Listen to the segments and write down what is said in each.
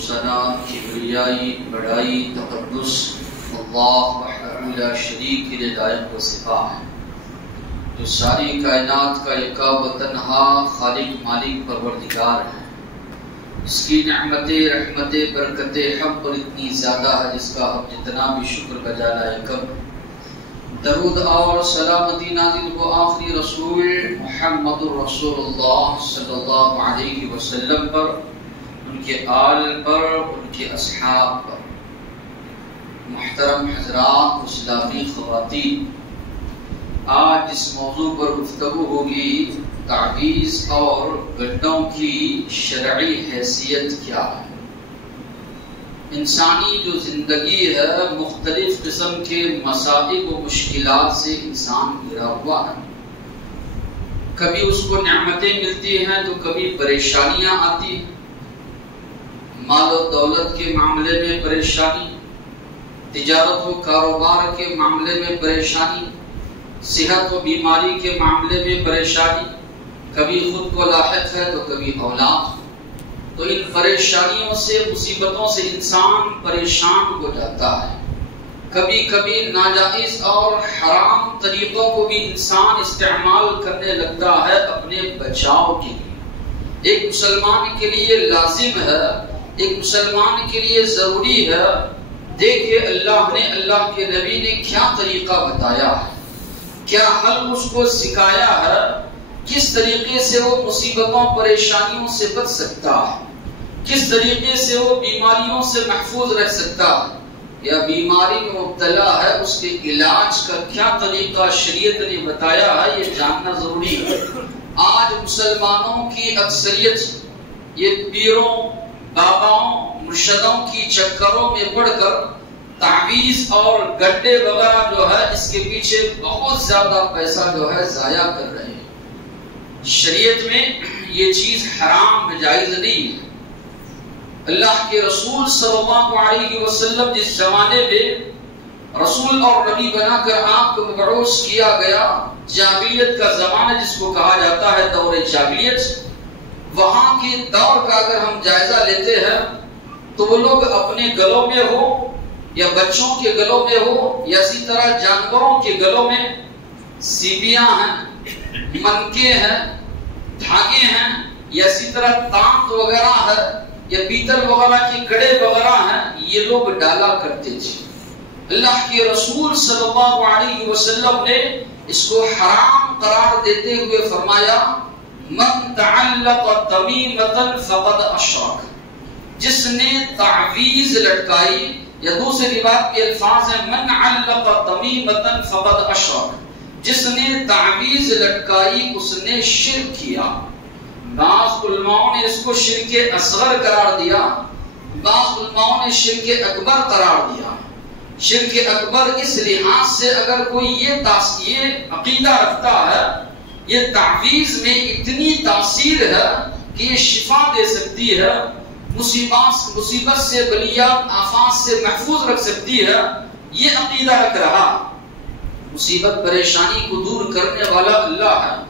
ثنا کبریائی بڑائی تقدس اللہ وحدہ لا شریک کے لیے لائق و سپا ہے، جو ساری کائنات کا یکا و تنہا خالق مالک پروردگار ہے۔ اس کی نعمتیں رحمتیں برکتیں ہم پر اتنی زیادہ ہے جس کا ہم جتنا بھی شکر بجا لائے کم۔ درود اور سلامتی نازل ہو آخری رسول محمد رسول اللہ صلی اللہ علیہ وسلم پر، ان کے آل پر، ان کے اصحاب پر۔ محترم حضرات، اسلامی خواتین، آج اس موضوع پر گفتگو ہوگی تعویذ اور گڈھوں کی شرعی حیثیت کیا ہے۔ انسانی جو زندگی ہے مختلف قسم کے مصائب و مشکلات سے انسان گھرا ہوا ہے۔ کبھی اس کو نعمتیں ملتی ہیں تو کبھی پریشانیاں آتی ہیں، مال و دولت کے معاملے میں پریشانی، تجارت و کاروبار کے معاملے میں پریشانی، صحت و بیماری کے معاملے میں پریشانی، کبھی خود کو لاحق ہے تو کبھی اولاد۔ تو ان پریشانیوں سے مصیبتوں سے انسان پریشان ہو جاتا ہے۔ کبھی کبھی ناجائز اور حرام طریقوں کو بھی انسان استعمال کرنے لگتا ہے اپنے بچاؤ کے لیے۔ ایک مسلمان کے لیے لازم ہے، ایک مسلمان کے لیے ضروری ہے، دیکھیں اللہ نے، اللہ کے نبی نے کیا طریقہ بتایا ہے، کیا حل اس کو سکھایا ہے، کس طریقے سے وہ مصیبتوں پریشانیوں سے بچ سکتا ہے، کس طریقے سے وہ بیماریوں سے محفوظ رہ سکتا ہے، یا بیماری میں مبتلا ہے اس کے علاج کا کیا طریقہ شریعت نے بتایا ہے، یہ جاننا ضروری ہے۔ آج مسلمانوں کی اکثریت یہ پیروں، باباؤں، مرشدوں کی چکروں میں پڑ کر تعویذ اور گڈھے وغیرہ جو ہے اس کے پیچھے بہت زیادہ پیسہ جو ہے ضائع کر رہے ہیں۔ شریعت میں یہ چیز حرام جائز نہیں ہے۔ اللہ کے رسول صلی اللہ علیہ وسلم جس زمانے میں رسول اور نبی بنا کر آپ کو مبعوث کیا گیا، جاہلیت کا زمانہ جس کو کہا جاتا ہے دور جاہلیت، وہاں کے دور کا اگر ہم جائزہ لیتے ہیں تو وہ لوگ اپنے گلوں میں ہو یا بچوں کے گلوں میں ہو یا اسی طرح جانوروں کے گلوں میں سیبیاں ہیں، منکے ہیں، دھاگے ہیں، یا اسی طرح تانت وغیرہ ہے یا پیتل وغیرہ کے کڑے وغیرہ ہیں، یہ لوگ ڈالا کرتے تھے۔ اللہ کے رسول صلی اللہ علیہ وسلم نے اس کو حرام قرار دیتے ہوئے فرمایا من تعلق تمیمۃ فقد اشرک، جس نے تعویذ لٹکائی، یا دوسری روایت کے الفاظ ہیں من علق تمیمۃ فقد اشرک، جس نے تعویذ لٹکائی اس نے شرک کیا۔ بعض علماء نے اس کو شرک اصغر قرار دیا، بعض علماء نے شرک اکبر قرار دیا۔ شرک اکبر اس لحاظ سے اگر کوئی یہ عقیدہ رکھتا ہے یہ تعویذ میں اتنی تاثیر ہے کہ یہ شفا دے سکتی ہے، مصیبت سے، بلیات، آفات سے محفوظ رکھ سکتی ہے، یہ عقیدہ رکھ رہا۔ مصیبت پریشانی کو دور کرنے والا اللہ ہے،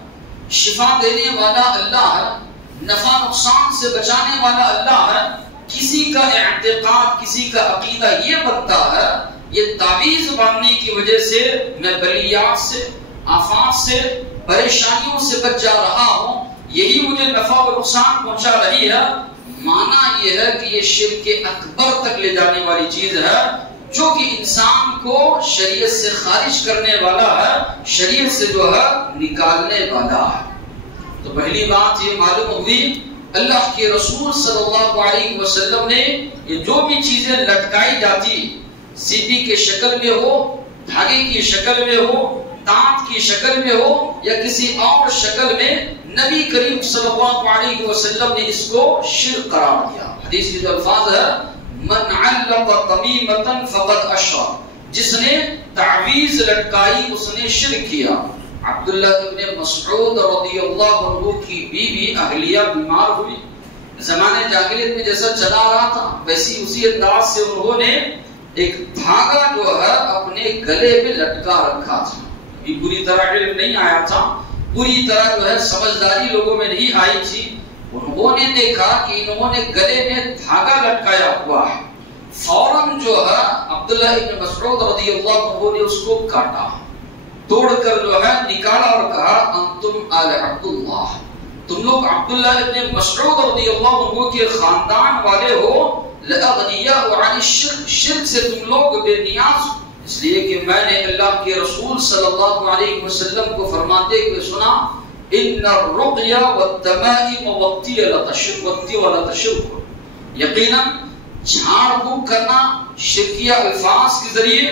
شفا دینے والا اللہ ہے، نفع نقصان سے بچانے والا اللہ ہے۔ کسی کا اعتقاد، کسی کا عقیدہ یہ بنتا ہے یہ تعویذ باندھنے کی وجہ سے میں بلیات سے، آفات سے، پریشانیوں سے بچ جا رہا ہوں، یہی مجھے نفع و نقصان پہنچا رہی ہے، معنی یہ ہے کہ یہ شرک اکبر تک لے جانے والی چیز ہے، جو کہ انسان کو شریعت سے خارج کرنے والا ہے، شریعت سے جو ہے نکالنے والا ہے۔ تو پہلی بات یہ معلوم ہوئی اللہ کے رسول صلی اللہ علیہ وسلم نے یہ جو بھی چیزیں لٹکائی جاتی، سیپی کے شکل میں ہو، دھاگے کی شکل میں ہو، تانت کی شکل میں ہو یا کسی اور شکل میں، نبی کریم صلی اللہ علیہ وسلم نے اس کو شرک قرار دیا۔ حدیث کے جو الفاظ ہے من علق تمیمۃ فقد اشرک، جس نے تعویذ لٹکائی اس نے شرک کیا۔ عبداللہ ابن مسعود رضی اللہ عنہ کی بیوی اہلیہ بیمار ہوئی، زمانے جاہلیت میں جیسا چلا رہا تھا ویسی اسی انداز سے انہوں نے ایک دھاگا جو ہے اپنے گلے میں لٹکا رکھا تھا۔ یہ پوری طرح علم نہیں آیا تھا، پوری طرح جو ہے سمجھداری لوگوں میں نہیں آئی تھی۔ انہوں نے دیکھا کہ انہوں نے گلے میں دھاگا لٹکایا عبداللہ ابن مسعود رضی اللہ عنہ نے اس کو کاٹا، توڑ کر جو ہے نکالا اور کہا انتم آل عبداللہ، تم لوگ عبداللہ ابن مسعود رضی اللہ عنہ کے خاندان والے ہو، لأغنیاء عن الشرک، شرک سے تم لوگ بے نیاز، اس لیے کہ میں نے اللہ کے رسول صلی اللہ علیہ وسلم کو فرماتے ہوئے سنا ان الرقیہ والتمائم والطیلۃ شرک، یقیناً جھاڑ پھونک کرنا شرکیہ الفاظ کے ذریعے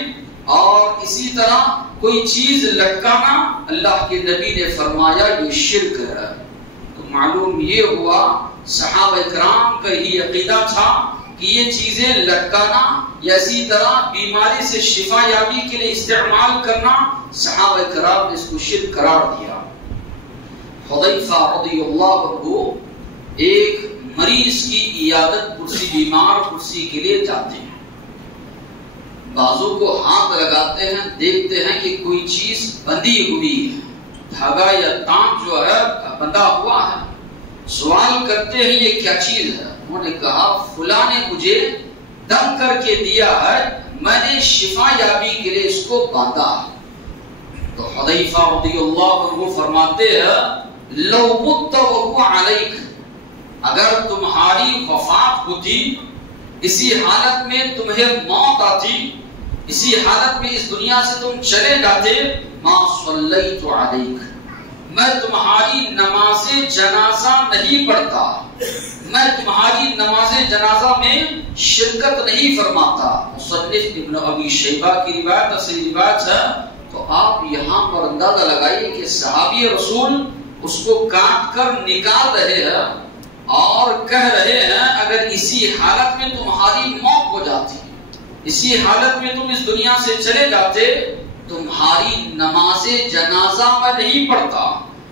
اور اسی طرح کوئی چیز لٹکانا اللہ کے نبی نے فرمایا یہ شرک ہے۔ تو معلوم یہ ہوا صحابہ کرام کا ہی عقیدہ تھا کہ یہ چیزیں لٹکانا یا اسی طرح بیماری سے شفا یابی کے لیے استعمال کرنا صحابہ کرام نے اس کو شرک قرار دیا۔ حذیفہ رضی اللہ عنہ ایک مریض کی عیادت کرسی، بیمار کرسی کے لیے جاتے ہیں، بازو کو ہاتھ لگاتے ہیں، دیکھتے ہیں کہ کوئی چیز بندھی ہوئی ہے، دھاگا یا تانچ جو ہے بندھا ہوا ہے، سوال کرتے ہیں یہ کیا چیز ہے؟ انہوں نے کہا فلاں نے مجھے دم کر کے دیا ہے، میں نے شفا یابی کے لیے اس کو باندھا ہے۔ تو حذیفہ رضی اللہ عنہ فرماتے ہیں لو مت وهو علیک، اگر تمہاری وفات ہوتی، اسی حالت میں تمہیں موت آتی، اسی حالت میں اس دنیا سے تم چلے جاتے، ما صلیت علیک، میں تمہاری نماز جنازہ نہیں پڑھتا، میں تمہاری نماز جنازہ میں شرکت نہیں فرماتا۔ مصنف ابن ابی شیبہ کی روایت اصلی روایت ہے۔ تو آپ یہاں پر اندازہ لگائیے کہ صحابی رسول اس کو کاٹ کر نکال رہے ہیں اور کہہ رہے ہیں اگر اسی حالت میں تمہاری موت ہو جاتی، اسی حالت میں تم اس دنیا سے چلے جاتے، تمہاری نماز جنازہ میں نہیں پڑھتا،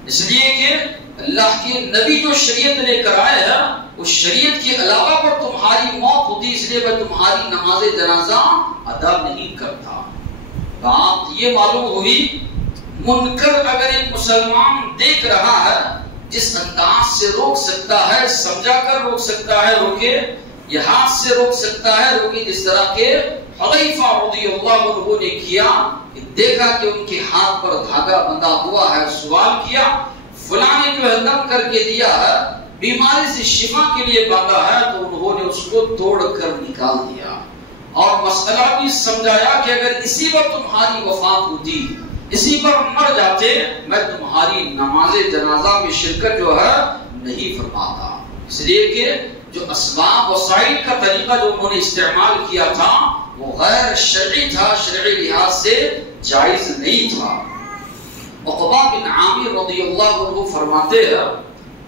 اس لیے کہ اللہ کے نبی جو شریعت لے کر آئے ہیں اس شریعت کے علاوہ پر تمہاری موت ہوتی، اس لیے میں تمہاری نماز جنازہ ادا نہیں کرتا۔ بات یہ معلوم ہوئی منکر اگر ایک مسلمان دیکھ رہا ہے، جس انداز سے روک سکتا ہے، سمجھا کر روک سکتا ہے روکے، یہ ہاتھ سے روک سکتا ہے روکے، جس طرح کے حذیفہ رضی اللہ عنہ نے کیا کہ دیکھا کہ ان کے ہاتھ پر دھاگا بندھا ہوا ہے، سوال کیا فلاں نے جو ہے دم کر کے دیا ہے، بیماری سے شفا کے لیے باندھا ہے، تو انہوں نے اس کو توڑ کر نکال دیا اور مسئلہ بھی سمجھایا کہ اگر اسی وقت تمہاری وفات ہوتی، اسی پر مر جاتے، میں تمہاری نماز جنازہ میں شرکت جو ہے نہیں فرماتا، اس لیے کہ جو اسباب وسائل کا طریقہ جو انہوں نے استعمال کیا تھا وہ غیر شرعی تھا، شرعی لحاظ سے جائز نہیں تھا۔ عقبہ بن عامر رضی اللہ عنہ فرماتے ہیں،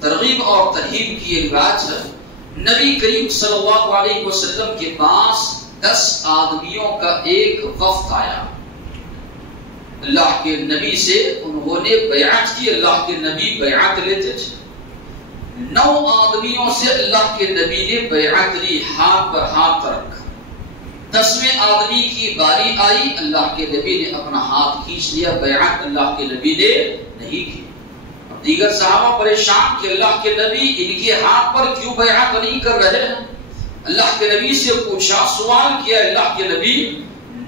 ترغیب اور ترہیب کی یہ روایت ہے، نبی کریم صلی اللہ علیہ وسلم کے پاس 10 آدمیوں کا ایک وفد آیا، اللہ کے نبی سے انہوں نے بیعت کی، اللہ کے نبی بیعت لیتے تھے، 9 آدمیوں سے اللہ کے نبی نے بیعت لی، ہاتھ پر ہاتھ رکھا، 10ویں آدمی کی باری آئی، اللہ کے نبی نے اپنا ہاتھ کھینچ لیا، بیعت اللہ کے نبی نے نہیں کی۔ اب دیگر صحابہ پریشان کہ اللہ کے نبی ان کے ہاتھ پر کیوں بیعت نہیں کر رہے ہیں؟ اللہ کے نبی سے پوچھا، سوال کیا اللہ کے نبی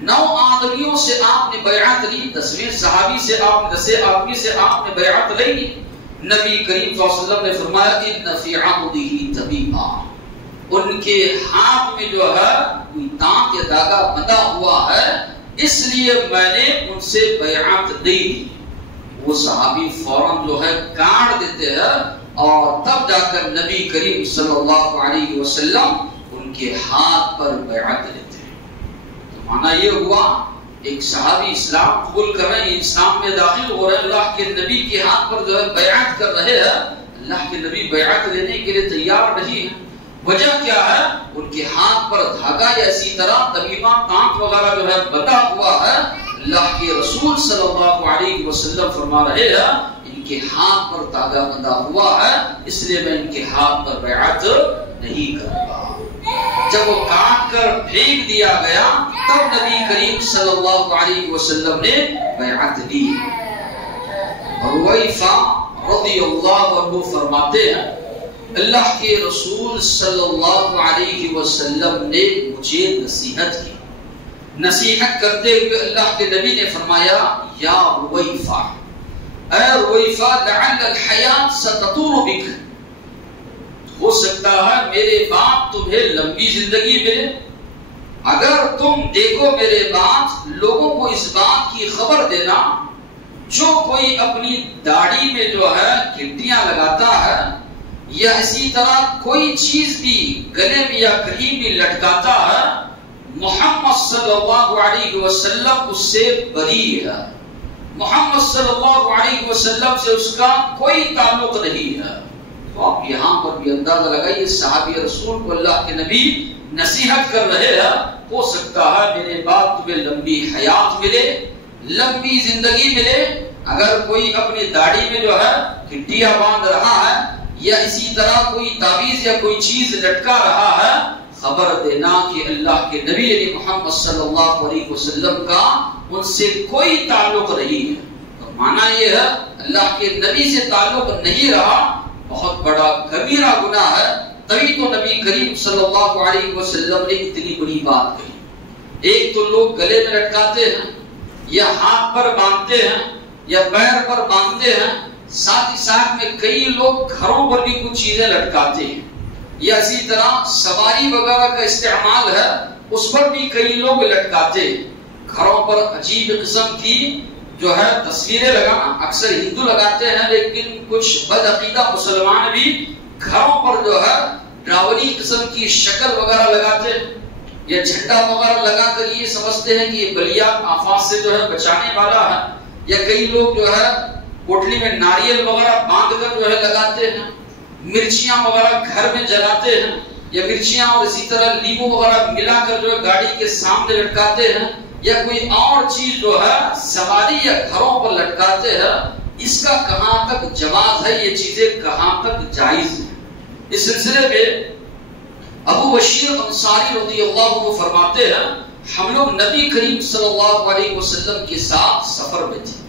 9 آدمیوں سے آپ نے بیعت لی، 10ویں صحابی سے آپ 10 آدمی سے آپ نے بیعت لی؟ نبی کریم صلی اللہ علیہ وسلم نے فرمایا ان فی عضدہ طبیبا، ان کے ہاتھ میں جو ہے کوئی تانچ یا دھاگا بندھا ہوا ہے، اس لیے میں نے ان سے بیعت دی۔ وہ صحابی فوراً جو ہے کاٹ دیتے ہیں اور تب جا کر نبی کریم صلی اللہ علیہ وسلم ان کے ہاتھ پر بیعت لیتے ہیں۔ تو معنی یہ ہوا ایک صحابی اسلام قبول کر رہے ہیں، اسلام میں داخل ہو رہے ہیں، اللہ کے نبی کے ہاتھ پر جو ہے بیعت کر رہے ہیں، اللہ کے نبی بیعت لینے کے لیے تیار نہیں ہے۔ وجہ کیا ہے؟ ان کے ہاتھ پر دھاگا یا اسی طرح تمیمہ تانچ وغیرہ جو ہے بندھا ہوا ہے، اللہ کے رسول صلی اللہ علیہ وسلم فرما رہے ہیں ان کے ہاتھ پر دھاگا بندھا ہوا ہے، اس لیے میں ان کے ہاتھ پر بیعت نہیں کروں گا۔ جب وہ کاٹ کر پھینک دیا گیا تب نبی کریم صلی اللہ علیہ وسلم نے بیعت لی۔ حذیفہ رضی اللہ عنہ فرماتے ہیں اللہ کے رسول صلی اللہ علیہ وسلم نے مجھے نصیحت کی، نصیحت کرتے ہوئے اللہ کے نبی نے فرمایا یا رویفہ، اے رویفہ لعل الحیات ستطول بک، ہو سکتا ہے میرے بعد تمہیں لمبی زندگی ملے، اگر تم دیکھو میرے بعد لوگوں کو اس بات کی خبر دینا جو کوئی اپنی داڑھی میں جو ہے گھنٹیاں لگاتا ہے یا اسی طرح کوئی چیز بھی گلے میں یا کہیں بھی لٹکاتا ہے، محمد صلی اللہ علیہ وسلم اس سے بری ہے، محمد صلی اللہ علیہ وسلم سے اس کا کوئی تعلق نہیں ہے۔ تو آپ یہاں پر بھی اندازہ لگائیے صحابی رسول کو اللہ کے نبی نصیحت کر رہے ہیں، ہو سکتا ہے میرے بعد تمہیں لمبی حیات ملے، لمبی زندگی ملے، اگر کوئی اپنی داڑھی میں جو ہے گھنٹیاں باندھ رہا ہے یا اسی طرح کوئی تعویذ یا کوئی چیز لٹکا رہا ہے، خبر دینا کہ اللہ کے نبی یعنی محمد صلی اللہ علیہ وسلم کا ان سے کوئی تعلق نہیں ہے۔ تو معنی یہ ہے اللہ کے نبی سے تعلق نہیں رہا، بہت بڑا کبیرہ گناہ ہے، تبھی تو نبی کریم صلی اللہ علیہ وسلم نے اتنی بڑی بات کہی۔ ایک تو لوگ گلے میں لٹکاتے ہیں یا ہاتھ پر باندھتے ہیں یا پیر پر باندھتے ہیں، ساتھ ہی ساتھ میں کئی لوگ گھروں پر بھی کچھ چیزیں لٹکاتے ہیں، یا اسی طرح سواری وغیرہ کا استعمال ہے اس پر بھی کئی لوگ لٹکاتے ہیں۔ گھروں پر عجیب قسم کی جو ہے تصویریں لگانا، اکثر ہندو لگاتے ہیں لیکن کچھ بد عقیدہ مسلمان بھی گھروں پر جو ہے ڈراؤنی قسم کی شکل وغیرہ لگاتے ہیں یا جھنڈا وغیرہ لگا کر یہ سمجھتے ہیں کہ یہ بلیات آفات سے جو ہے بچانے والا ہے، یا کئی لوگ جو ہے پوٹلی میں ناریل وغیرہ باندھ کر جو ہے لگاتے ہیں، مرچیاں وغیرہ گھر میں جلاتے ہیں یا مرچیاں اور اسی طرح لیمو وغیرہ ملا کر جو ہے گاڑی کے سامنے لٹکاتے ہیں، یا کوئی اور چیز جو ہے سواری یا گھروں پر لٹکاتے ہیں۔ اس کا کہاں تک جواز ہے، یہ چیزیں کہاں تک جائز ہیں؟ اس سلسلے میں ابو بشیر انصاری رضی اللہ عنہ فرماتے ہیں ہم لوگ نبی کریم صلی اللہ علیہ وسلم کے ساتھ سفر میں تھے،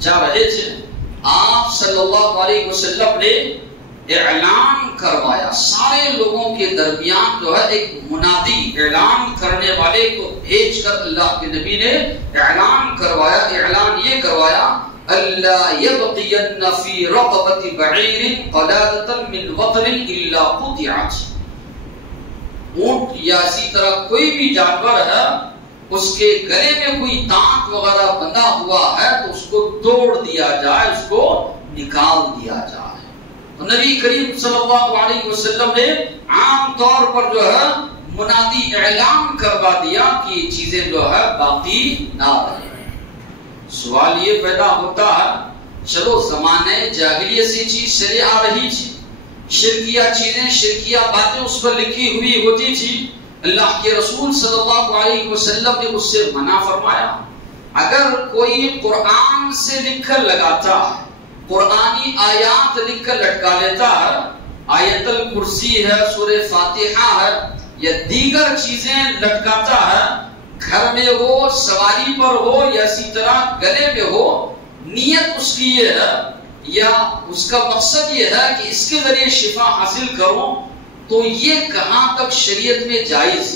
جا رہے تھے، آپ صلی اللہ علیہ وسلم نے اعلان کروایا، سارے لوگوں کے درمیان جو ہے ایک منادی اعلان کرنے والے کو بھیج کر اللہ کے نبی نے اعلان کروایا، اعلان یہ کروایا اللہ یبقین فی رقبۃ بعیر قلادۃ من وطن الا قطعت، اونٹ یا اسی طرح کوئی بھی جانور ہے اس کے گلے میں کوئی تانت وغیرہ بندھا ہوا ہے تو اس کو توڑ دیا جائے، اس کو نکال دیا جائے۔ تو نبی کریم صلی اللہ علیہ وسلم نے عام طور پر جو ہے منادی اعلان کروا دیا کہ یہ چیزیں جو ہے باقی نہ رہیں۔ سوال یہ پیدا ہوتا ہے چلو زمانے جاہلیت سے چیز چلی آ رہی تھی، شرکیہ چیزیں شرکیہ باتیں اس پر لکھی ہوئی ہوتی تھی، اللہ کے رسول صلی اللہ علیہ وسلم نے اس سے منع فرمایا۔ اگر کوئی قرآن سے لکھ کر لگاتا ہے، قرآنی آیات لکھ کر لٹکا لیتا ہے، آیت الکرسی ہے، سورہ فاتحہ ہے یا دیگر چیزیں لٹکاتا ہے، گھر میں ہو، سواری پر ہو یا اسی طرح گلے میں ہو، نیت اس کی یہ ہے یا اس کا مقصد یہ ہے کہ اس کے ذریعے شفا حاصل کروں، تو یہ کہاں تک شریعت میں جائز،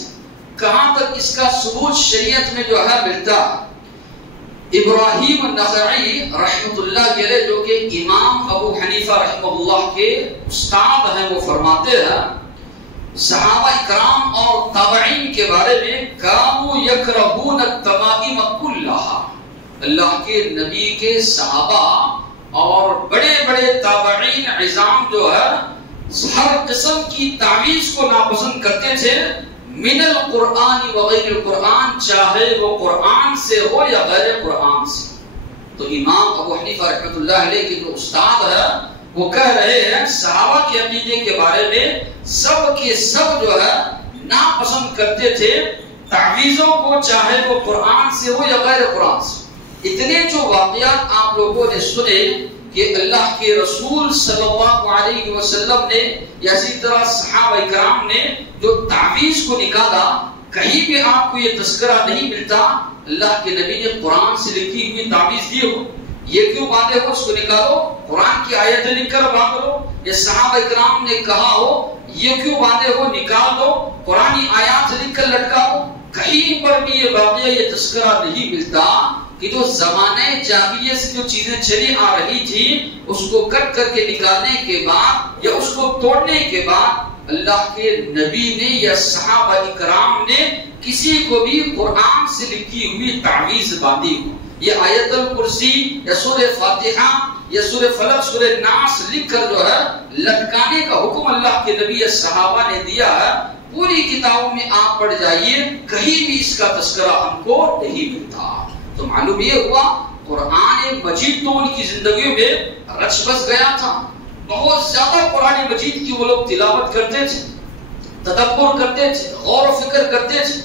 کہاں تک اس کا ثبوت شریعت میں جو ہے ملتا ہے؟ ابراہیم النخعی رحمۃ اللہ علیہ جو کہ امام ابو حنیفہ رحمہ اللہ کے استاد ہیں، وہ فرماتے ہیں صحابہ اکرام اور تابعین کے بارے میں کانوا یکرہون التمائم کلھا، اللہ کے نبی کے صحابہ اور بڑے بڑے تابعین عظام جو ہے ہر قسم کی تعویذ کو ناپسند کرتے تھے، من القرآن وغیر القرآن، چاہے وہ قرآن سے ہو یا غیر قرآن سے۔ تو امام ابو حنیفہ رحمۃ اللہ علیہ کے جو استاد ہے وہ کہہ رہے ہیں صحابہ کے عقیدے کے بارے میں سب کے سب جو ہے ناپسند کرتے تھے تعویذوں کو، چاہے وہ قرآن سے ہو یا غیر قرآن سے۔ اتنے جو واقعات آپ لوگوں نے سنے کہ اللہ کے رسول صلی اللہ علیہ وسلم نے یا اسی طرح صحابہ کرام نے جو تعویذ کو نکالا، کہیں بھی آپ کو یہ تذکرہ نہیں ملتا اللہ کے نبی نے قرآن سے لکھی ہوئی تعویذ دی ہو، یہ کیوں باندھے ہو، اس کو نکالو، قرآن کی آیتیں لکھ کر باندھ لو، یا صحابہ کرام نے کہا ہو یہ کیوں باندھے ہو، نکال دو، قرآنی آیات لکھ کر لٹکا دو، کہیں کہیں پر بھی یہ واقعہ یہ تذکرہ نہیں ملتا کہ جو زمانے جاہلیت سے جو چیزیں چلی آ رہی تھی اس کو کٹ کر کے نکالنے کے بعد یا اس کو توڑنے کے بعد اللہ کے نبی نے یا صحابہ اکرام نے کسی کو بھی قرآن سے لکھی ہوئی تعویذ باندھی ہو. یہ آیت الکرسی یا سورہ فاتحہ یا سورہ فلق سورہ ناس لکھ کر جو ہے لٹکانے کا حکم اللہ کے نبی یا صحابہ نے دیا ہے. پوری کتابوں میں آپ پڑھ جائیے کہیں بھی اس کا تذکرہ ہم کو نہیں ملتا. تو معلوم یہ ہوا قرآن مجید تو ان کی زندگیوں میں رچ بس گیا تھا. بہت زیادہ قرآن مجید کی وہ لوگ تلاوت کرتے تھے, تدبر کرتے تھے, غور و فکر کرتے تھے,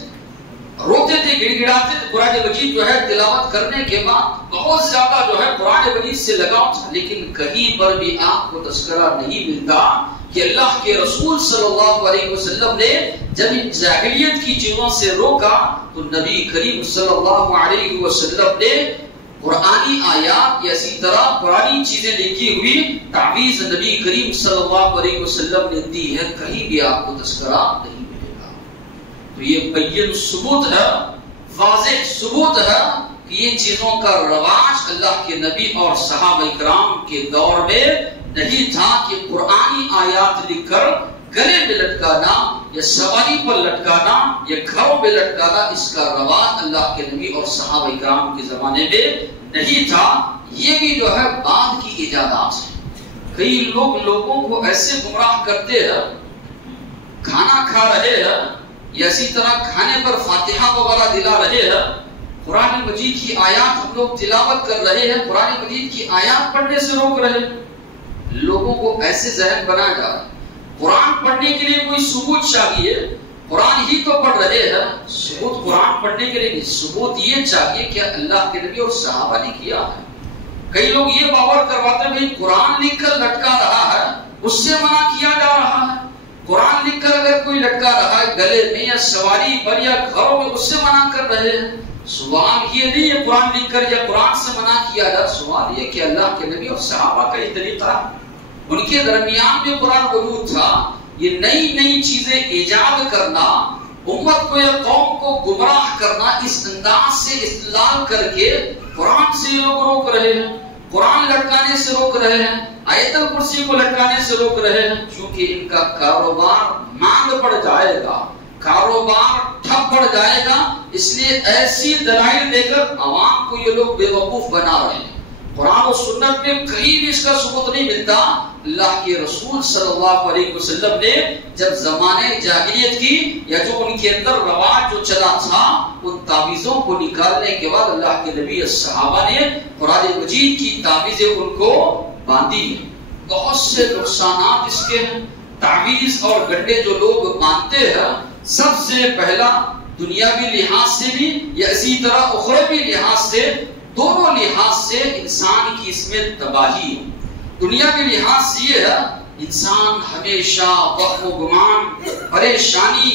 روتے تھے, گڑ گڑاتے تھے. قرآن مجید جو ہے تلاوت کرنے کے بعد بہت زیادہ جو ہے قرآن مجید سے لگاؤ تھا. لیکن کہیں پر بھی آپ کو تذکرہ نہیں ملتا کہ اللہ کے رسول صلی اللہ علیہ وسلم نے جب ان جاہلیت کی چیزوں سے روکا تو نبی کریم صلی اللہ علیہ وسلم نے قرآنی آیات یا اسی طرح قرآنی چیزیں لکھی ہوئی تعویذ نبی کریم صلی اللہ علیہ وسلم نے دی ہے. کہیں بھی آپ کو تذکرہ نہیں ملے گا. تو یہ بین ثبوت ہے, واضح ثبوت ہے کہ یہ چیزوں کا رواج اللہ کے نبی اور صحابہ اکرام کے دور میں نہیں تھا کہ قرآنی آیات لکھ کر گلے میں لٹکانا یا سواری پر لٹکانا یا گھروں میں لٹکانا. اس کا رواج اللہ کے نبی اور صحابہ اکرام کے زمانے میں نہیں تھا. یہ بھی جو ہے بعد کی ایجادات ہیں. کئی لوگ لوگوں کو ایسے گمراہ کرتے ہیں, کھانا کھا رہے ہیں یا اسی طرح کھانے پر فاتحہ وغیرہ دلا رہے ہیں, قرآن مجید کی آیات ہم لوگ تلاوت کر رہے ہیں, قرآن مجید کی آیات پڑھنے سے روک رہے ہیں. لوگوں کو ایسے ذہن بنایا جا رہا ہے قرآن پڑھنے کے لیے کوئی ثبوت چاہیے, قرآن ہی تو پڑھ رہے ہیں. ثبوت قرآن پڑھنے کے لیے ثبوت یہ چاہیے کہ اللہ کے نبی اور صحابہ نے کیا ہے. کئی لوگ یہ باور کرواتے ہیں کہ قرآن لکھ کر لٹکا رہا ہے اس سے منع کیا جا رہا ہے. قرآن لکھ کر اگر کوئی لٹکا رہا ہے گلے میں یا سواری پر یا گھروں میں اس سے منع کر رہے ہیں. سوال یہ نہیں ہے قرآن لکھ کر یا قرآن سے منع کیا جا. سوال یہ کہ اللہ کے نبی اور صحابہ کا یہ طریقہ ہے, ان کے درمیان میں قرآن موجود تھا. یہ نئی نئی چیزیں ایجاد کرنا, امت کو یا قوم کو گمراہ کرنا, اس انداز سے استدلال کر کے قرآن سے لوگ روک رہے ہیں, قرآن لٹکانے سے روک رہے ہیں, آیت الکرسی کو لٹکانے سے روک رہے ہیں. چونکہ ان کا کاروبار ماند پڑ جائے گا, کاروبار ٹھپ پڑ جائے گا, اس لیے ایسی دلائل دے کر عوام کو یہ لوگ بے وقوف بنا رہے ہیں. قرآن و سنت میں کہیں بھی اس کا ثبوت نہیں ملتا. اللہ کے رسول صلی اللہ علیہ وسلم نے جب زمانے جاہلیت کی یا جو ان کے اندر رواج جو چلا تھا ان تعویذوں کو نکالنے کے بعد اللہ کے نبی صحابہ نے قرآن مجید کی تعویذیں ان کو باندھی ہیں. بہت سے نقصانات اس کے ہیں. تعویذ اور گنڈے جو لوگ مانتے ہیں, سب سے پہلا دنیاوی لحاظ سے بھی یا اسی طرح اخروی لحاظ سے, دونوں لحاظ سے انسان کی اس میں تباہی ہے. دنیا کے لحاظ سے یہ ہے انسان ہمیشہ وہم و گمان, پریشانی,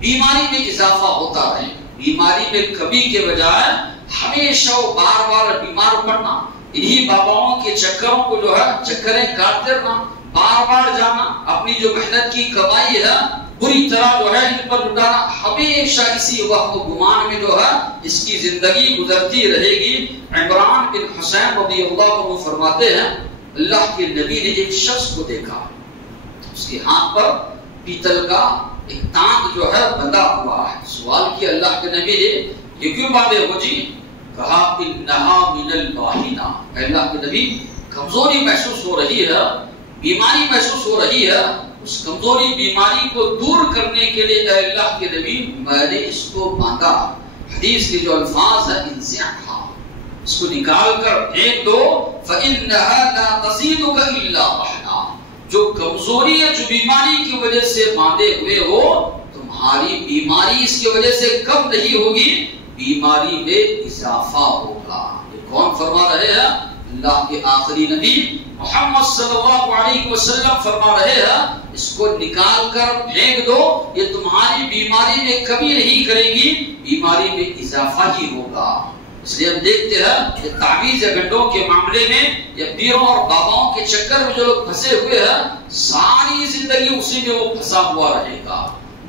بیماری میں اضافہ ہوتا رہے. بیماری میں کمی کے بجائے ہمیشہ وہ بار بار بیمار پڑنا, انہی باباؤں کے چکروں کو جو ہے چکریں کاٹتے رہنا, بار بار جانا, اپنی جو محنت کی کمائی ہے پوری طرح جو ہے ان پر لٹانا, ہمیشہ اسی وقت گمان میں جو ہے اس کی زندگی گزرتی رہے گی. عمران بن حسین رضی اللہ عنہ فرماتے ہیں اللہ کے نبی نے ایک شخص کو دیکھا, اس کے ہاتھ پر پیتل کا ایک تانگ جو ہے بندھا ہوا ہے. سوال کیا اللہ کے نبی نے یہ کیوں باندھے ہو جی؟ کہا انہا من الواہنہ, اللہ کے نبی کمزوری محسوس ہو رہی ہے, بیماری محسوس ہو رہی ہے, اس کمزوری بیماری کو دور کرنے کے لیے اے اللہ کے نبی میں نے اس کو باندھا. حدیث کے جو الفاظ ہیں انزعها, اس کو نکال کر پھینک دو. فإنها لا تزيدك إلا وهنا, جو کمزوری ہے جو بیماری کی وجہ سے باندھے ہوئے ہو تمہاری بیماری اس کی وجہ سے کم نہیں ہوگی, بیماری میں اضافہ ہوگا. یہ کون فرما رہے ہیں؟ اللہ کے آخری نبی محمد صلی اللہ علیہ وسلم فرما رہے ہیں اس کو نکال کر پھینک دو, یہ تمہاری بیماری میں کمی نہیں کرے گی, بیماری میں اضافہ ہی ہوگا. اس لیے ہم دیکھتے ہیں کہ تعویذ یا گنڈوں کے معاملے میں یا پیروں اور باباؤں کے چکر میں جو لوگ پھنسے ہوئے ہیں ساری زندگی اسی میں وہ پھنسا ہوا رہے گا.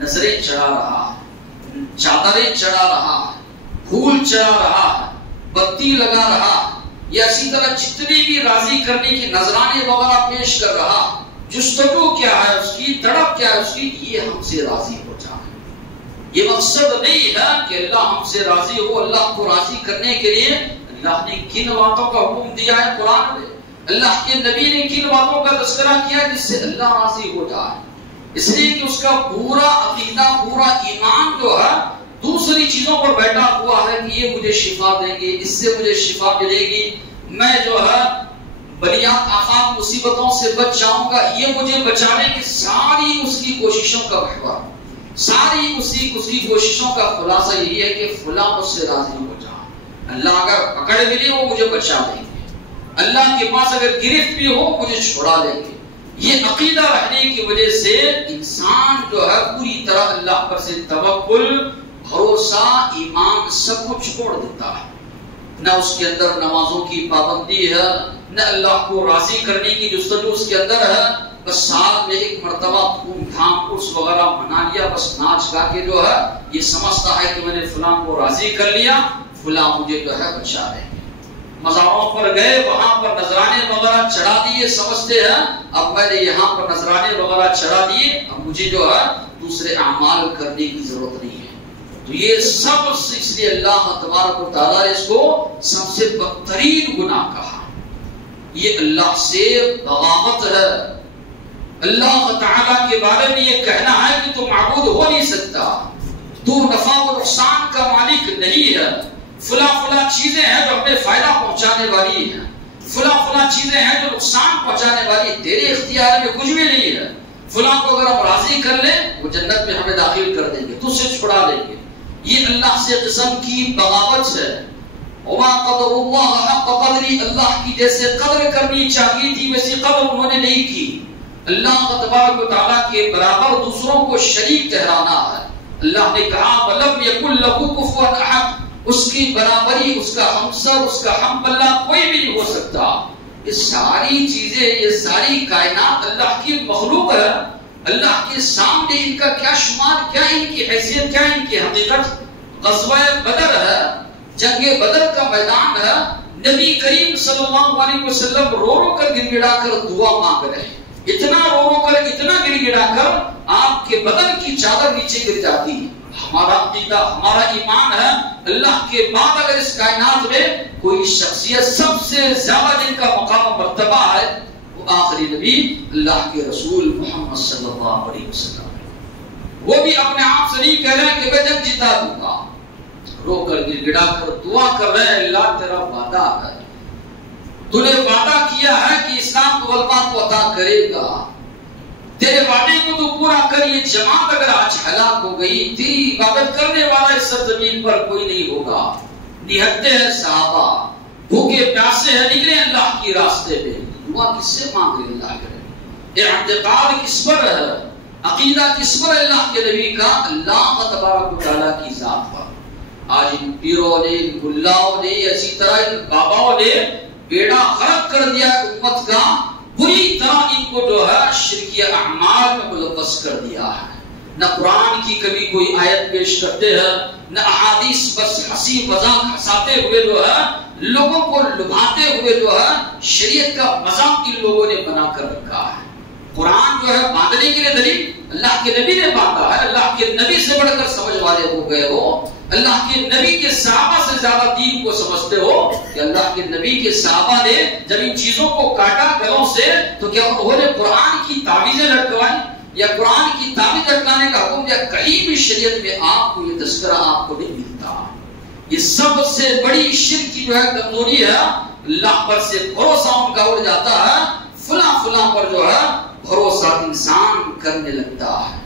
نظریں چڑھا رہا ہے، چادریں چڑھا رہا ہے، پھول چڑھا رہا ہے، بتی لگا رہا ہے، یا اسی طرح جتنی بھی راضی کرنے کی نذرانے وغیرہ پیش کر رہا، جستجو کیا ہے اس کی، تڑپ کیا ہے اس کی، یہ ہم سے راضی ہو جائے۔ یہ مقصد نہیں ہے کہ اللہ ہم سے راضی ہو۔ اللہ کو راضی کرنے کے لیے اللہ نے کن باتوں کا حکم دیا ہے قرآن میں، اللہ کے نبی نے کن باتوں کا تذکرہ کیا جس سے اللہ راضی ہو جائے؟ اس لیے کہ اس کا پورا عقیدہ، پورا ایمان جو ہے دوسری چیزوں پر بیٹھا ہوا ہے کہ یہ مجھے شفا دیں گے، اس سے مجھے شفا ملے گی، میں جو ہے بلیات آفات مصیبتوں سے بچ جاؤں گا، یہ مجھے بچانے کی ساری اس کی کوششوں کا محور، ساری اس کی کوششوں کا خلاصہ یہی ہے کہ فلاں مجھ سے راضی ہو جائے۔ اللہ اگر پکڑ ملی وہ مجھے بچا دیں گے، اللہ کے پاس اگر گرفت بھی ہو مجھے چھوڑا دیں گے۔ یہ عقیدہ رہنے کی وجہ سے انسان جو ہے پوری طرح اللہ پر سے توکل، بھروسہ، ایمان سب کچھ چھوڑ دیتا ہے۔ نہ اس کے اندر نمازوں کی پابندی ہے، نہ اللہ کو راضی کرنے کی جستجو اس کے اندر ہے، بس سال میں ایک مرتبہ دھوم دھام عرس وغیرہ منا لیا، بس ناچ گا کے جو ہے یہ سمجھتا ہے کہ میں نے فلاں کو راضی کر لیا، فلاں مجھے جو ہے بچا لیں گے۔ مزاروں پر گئے، وہاں پر نذرانے وغیرہ چڑھا دیے، سمجھتے ہیں اب میں نے یہاں پر نذرانے وغیرہ چڑھا دیے، اب مجھے جو ہے دوسرے اعمال کرنے کی ضرورت نہیں ہے۔ تو یہ سب اس لیے اللہ تبارک و تعالیٰ اس کو سب سے بدترین گناہ کہا۔ یہ اللہ سے بغاوت ہے۔ اللہ تعالیٰ کے بارے میں یہ کہنا ہے کہ تو معبود ہو نہیں سکتا، تو نفع و نقصان کا مالک نہیں ہے، فلاں چیزیں ہیں جو ہمیں فائدہ پہنچانے والی ہیں، فلاں چیزیں ہیں جو نقصان پہنچانے والی، تیرے اختیار میں کچھ بھی نہیں ہے۔ فلاں کو اگر ہم راضی کر لیں وہ جنت میں ہمیں داخل کر دیں گے، تجھ سے چھڑا دیں گے۔ یہ اللہ سے قسم کی بغاوت ہے۔ وما قدر اللہ حق قدری، اللہ کی جیسے قدر کرنی چاہیے تھی ویسی قدر انہوں نے نہیں کی۔ اللہ تبارک و تعالیٰ کے برابر دوسروں کو شریک ٹھہرانا ہے۔ اللہ نے کہا وَلَمْ يَكُنْ لَهُ كُفُوًا أَحَدٌ، اس کی برابری، اس کا ہمسر، اس کا ہم پلہ کوئی بھی نہیں ہو سکتا۔ یہ ساری چیزیں، یہ ساری کائنات اللہ کی مخلوق ہے، اللہ کے سامنے ان کا کیا شمار، کیا ان کی حیثیت، کیا ان کی حقیقت۔ غزوہ بدر ہے، جنگ بدر کا میدان ہے، نبی کریم صلی اللہ علیہ وسلم رو رو کر گڑ گڑا کر دعا مانگ رہے ہیں، اتنا رو رو کر، اتنا گڑ گڑا کر آپ کے بدن کی چادر نیچے گر جاتی ہے۔ ہمارا عقیدہ، ہمارا ایمان ہے اللہ کے بعد اگر اس کائنات میں کوئی شخصیت سب سے زیادہ جن کا مقام و مرتبہ ہے وہ آخری نبی اللہ کے رسول محمد صلی اللہ علیہ وسلم ہے۔ وہ بھی اپنے آپ سے نہیں کہہ رہے کہ میں جنگ جتا دوں گا، رو کر گڑ گڑا کر دعا کر رہے ہیں اللہ تیرا وعدہ ہے، تو نے وعدہ کیا ہے کہ اسلام کو غلبہ تو عطا کرے گا، تیرے وعدے کو تو پورا کر۔ یہ جماعت اگر آج ہلاک ہو گئی، تیری عبادت کرنے والا اس سرزمین پر کوئی نہیں ہوگا۔ نہتے ہیں صحابہ، بھوکے پیاسے ہیں، نکلے اللہ کی راستے میں، دعا کس سے مانگ رہے اللہ کرے؟ اعتقاد کس پر ہے، عقیدہ کس پر اللہ کے نبی کا؟ اللہ تبارک و تعالیٰ کی ذات پر۔ آج ان پیروں نے، ان ملاؤں نے، اسی طرح ان باباؤں نے بیڑا غرق کر دیا امت کا، بری طرح ان کو جو ہے شرکیہ اعمال میں ملوث کر دیا ہے۔ نہ قرآن کی کبھی کوئی آیت پیش کرتے ہیں، نہ احادیث، بس ہنسی مذاق ہنساتے ہوئے جو ہے لوگوں کو لبھاتے ہوئے جو ہے شریعت کا مذاق ان لوگوں نے بنا کر رکھا ہے۔ قرآن جو ہے باندھنے کے لیے دلیل اللہ کے نبی نے باندھا ہے، اللہ کے نبی سے بڑھ کر سمجھ والے ہو گئے ہو، اللہ کے نبی کے صحابہ سے زیادہ دین کو سمجھتے ہو کہ اللہ کے نبی کے صحابہ نے جب ان چیزوں کو کاٹا گلوں سے تو کیا انہوں نے قرآن کی تعویذیں لٹکوائی یا قرآن کی تعویذ لٹکانے کا حکم دیا؟ کہیں بھی شریعت میں آپ کو یہ تذکرہ آپ کو نہیں ملتا۔ یہ سب سے بڑی شرک کی جو ہے کمزوری ہے، اللہ پر سے بھروسہ ان کا اڑ جاتا ہے، فلاں پر جو ہے بھروسہ انسان کرنے لگتا ہے۔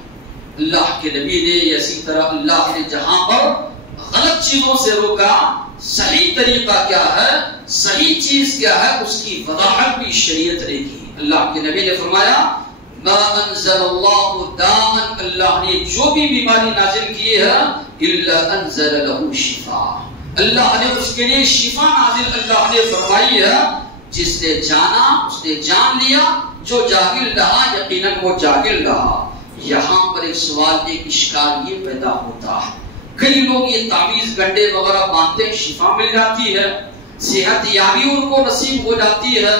اللہ کے نبی نے، اسی طرح اللہ نے جہاں پر غلط چیزوں سے روکا، صحیح طریقہ کیا ہے، صحیح چیز کیا ہے، اس کی وضاحت بھی شریعت نے کی۔ اللہ کے نبی نے فرمایا ما انزل اللہ داء، اللہ نے جو بھی بیماری نازل کی ہے الا انزل له شفاء، اللہ نے اس کے لیے شفا نازل اللہ نے فرمائی ہے۔ جس نے جانا اس نے جان لیا، جو جاہل رہا یقیناً وہ جاہل رہا، یہاں پر ایک سوال، ایک اشکال یہ پیدا ہوتا ہے، کئی لوگ یہ تعویذ گنڈے وغیرہ باندھتے ہیں، شفا مل جاتی ہے، صحت یابی ان کو نصیب ہو جاتی ہے،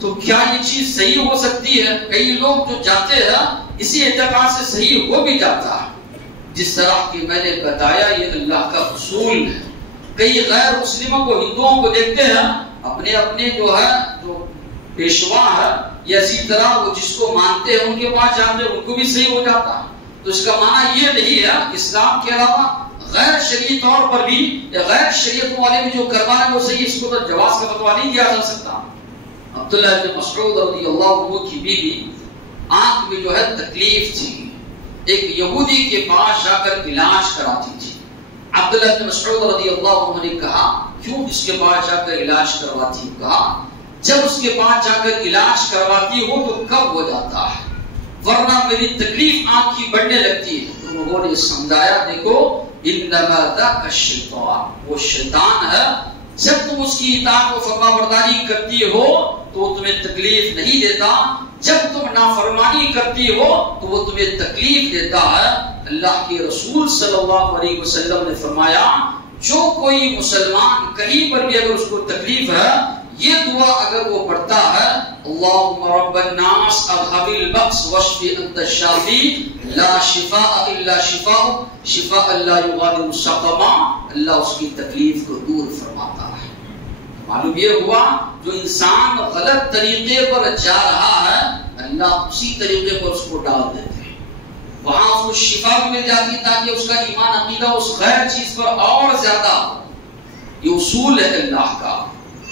تو کیا یہ چیز صحیح ہو سکتی ہے؟ کئی لوگ جو جاتے ہیں اسی اعتقاد سے صحیح ہو بھی جاتا ہے۔ جس طرح کی میں نے بتایا یہ اللہ کا اصول ہے۔ کئی غیر مسلموں کو، ہندوؤں کو دیکھتے ہیں، اپنے اپنے جو ہے جو پیشوا ہے یا اسی طرح وہ جس کو مانتے ہیں ان کے پاس جاتے ہیں، ان کو بھی صحیح ہو جاتا ہے۔ تو اس کا معنی یہ نہیں ہے اسلام کے علاوہ غیر شرعی طور پر بھی یا غیر شریعت والے بھی جو کروا رہے ہیں وہ صحیح، اس کو تو جواز کا فتویٰ نہیں دیا جا سکتا۔ عبداللہ بن مسعود رضی اللہ عنہ کی بیوی آنکھ میں جو ہے تکلیف تھی، ایک یہودی کے پاس جا کر علاج کراتی تھی۔ عبداللہ بن مسعود رضی اللہ عنہ نے کہا کیوں اس کے پاس جا کر علاج کرواتی؟ کہا جب اس کے پاس جا کر علاج کرواتی ہو تو کب ہو جاتا ہے، ورنہ میری تکلیف آنکھ کی بڑھنے لگتی ہے۔ تو لوگوں نے سمجھایا دیکھو انما ذاک الشیطان، وہ شیطان ہے، جب تم اس کی اطاعت و فرما برداری کرتی ہو تو وہ تمہیں تکلیف نہیں دیتا، جب تم نافرمانی کرتی ہو تو وہ تمہیں تکلیف دیتا ہے۔ اللہ کے رسول صلی اللہ علیہ وسلم نے فرمایا جو کوئی مسلمان کہیں پر بھی اگر اس کو تکلیف ہے یہ دعا اگر وہ پڑھتا ہے اللہم رب الناس اذهب البأس واشف انت الشافی لا شفاء الا شفاء شفاء لا یغادر سقما، اللہ اس کی تکلیف کو دور فرماتا ہے۔ معلوم یہ ہوا جو انسان غلط طریقے پر جا رہا ہے اللہ اسی طریقے پر اس کو ڈال دیتے ہیں، وہاں اس کو شفا بھی مل جاتی ہے تاکہ اس کا ایمان عقیدہ اس غیر چیز پر اور زیادہ ہو۔ یہ اصول ہے اللہ کا۔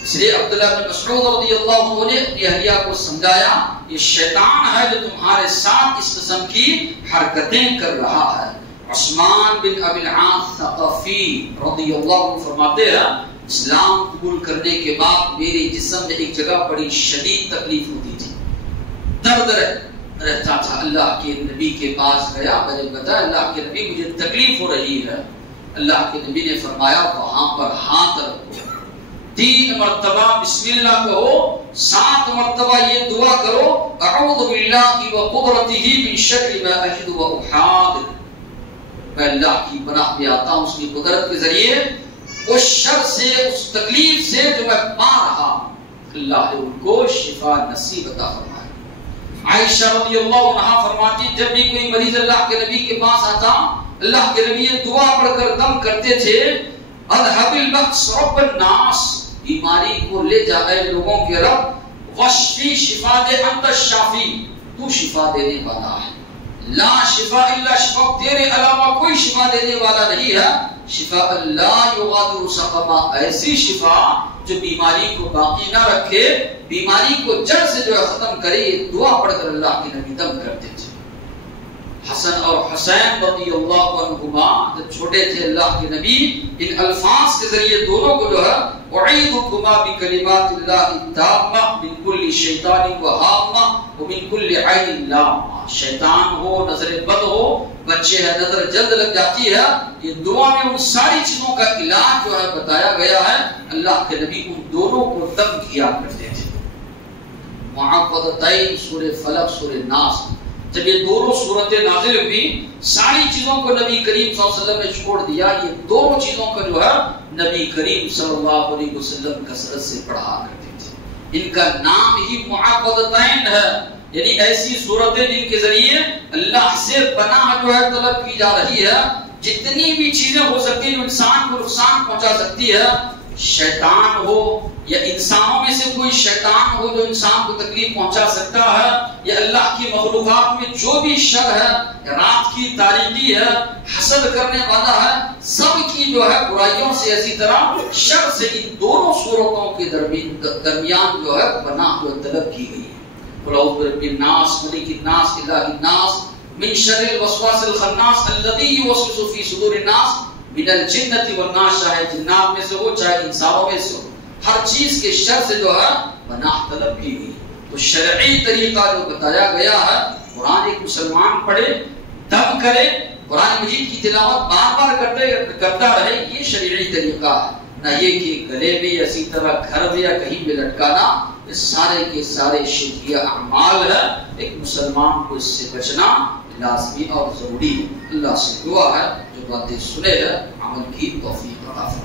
اس لیے عبداللہ بن مسعود رضی اللہ عنہ نے اپنی اہلیہ کو سمجھایا یہ شیطان ہے جو تمہارے ساتھ اس قسم کی حرکتیں کر رہا ہے۔ عثمان بن ابی العاص ثقفی رضی اللہ عنہ فرماتے ہیں اسلام قبول کرنے کے بعد میرے جسم میں ایک جگہ بڑی شدید تکلیف ہوتی تھی، درد رہتا تھا۔ اللہ کے نبی کے پاس گیا، میں نے بتایا اللہ کے نبی مجھے تکلیف ہو رہی ہے۔ اللہ کے نبی نے فرمایا وہاں پر ہاتھ رکھو، 3 مرتبہ بسم اللہ کہو، 7 مرتبہ یہ دعا کرو اعوذ باللہ وقدرتہ من شر ما اجد واحاذر، میں اللہ کی پناہ میں آتا ہوں اس کی قدرت کے ذریعے اس شر سے، اس تکلیف سے جو میں پا رہا ہوں۔ اللہ نے ان کو شفا نصیب عطا فرمایا۔ عائشہ رضی اللہ عنہا فرماتی جب بھی کوئی مریض اللہ کے نبی کے پاس آتا اللہ کے نبی یہ دعا پڑھ کر دم کرتے تھے اذهب البأس رب الناس، بیماری کو لے جا اے لوگوں کے رب، واشفی شفا دے انت الشافی، تو شفا دینے والا ہے، لا شفا الا شفا، تیرے علاوہ کوئی شفا دینے والا نہیں ہے، شفا لا یغادر سقما، ایسی شفا جو بیماری کو باقی نہ رکھے، بیماری کو جڑ سے جو ہے ختم کرے۔ یہ دعا پڑھ کر اللہ کے نبی دم کرتے تھے۔ حسن اور حسین رضی اللہ عنہما جب چھوٹے تھے اللہ کے نبی ان الفاظ کے ذریعے دونوں کو جو ہے اعیذکما بکلمات اللہ التامہ من کل شیطان وہامہ ومن کل عین لامہ، شیطان ہو، نظر بد ہو، بچے ہے نظر جلد لگ جاتی ہے، یہ دعا میں ان ساری چیزوں کا علاج جو ہے بتایا گیا ہے۔ اللہ کے نبی ان دونوں کو دم کیا کرتے تھے۔ معوذتین سورہ فلق سورہ ناس، جب یہ دونوں صورتیں نازل ہوئی ساری چیزوں کو نبی کریم صلی اللہ علیہ وسلم نے چھوڑ دیا، یہ دونوں چیزوں کا جو ہے نبی کریم صلی اللہ علیہ وسلم کثرت سے پڑھا کرتے تھے۔ ان کا نام ہی معوذتین ہے، یعنی ایسی صورتیں جن کے ذریعے اللہ سے پناہ جو ہے طلب کی جا رہی ہے۔ جتنی بھی چیزیں ہو سکتی ہیں جو انسان کو نقصان پہنچا سکتی ہے، شیطان ہو یا انسانوں میں سے کوئی شیطان ہو جو انسان کو تکلیف پہنچا سکتا ہے، یا اللہ کی مخلوقات میں جو بھی شر ہے، رات کی تاریکی ہے، حسد کرنے والا ہے، سب کی جو ہے برائیوں سے اسی طرح شر سے ان دونوں صورتوں کے درمیان جو ہے پناہ جو طلب کی گئی ہے۔ قل اعوذ برب الناس ملک الناس الہ الناس من شر الوسواس الخناس الذی یوسوس فی صدور الناس من الجنۃ والناس، چاہے جنات میں سے ہو چاہے انسانوں میں سے ہو، ہر چیز کے شر سے جو ہے پناہ طلب کی گئی۔ تو شرعی طریقہ جو بتایا گیا ہے، قرآن ایک مسلمان پڑھے، دم کرے، قرآن مجید کی تلاوت بار بار کرتا رہے، یہ شرعی طریقہ ہے، نہ یہ کہ گلے میں اسی طرح گھر میں یا کہیں میں لٹکانا، یہ سارے کے سارے شرکیہ اعمال ہے۔ ایک مسلمان کو اس سے بچنا لازمی اور ضروری ہے۔ اللہ سے دعا ہے جو باتیں سنے ہیں عمل کی توفیق عطا فرمائے۔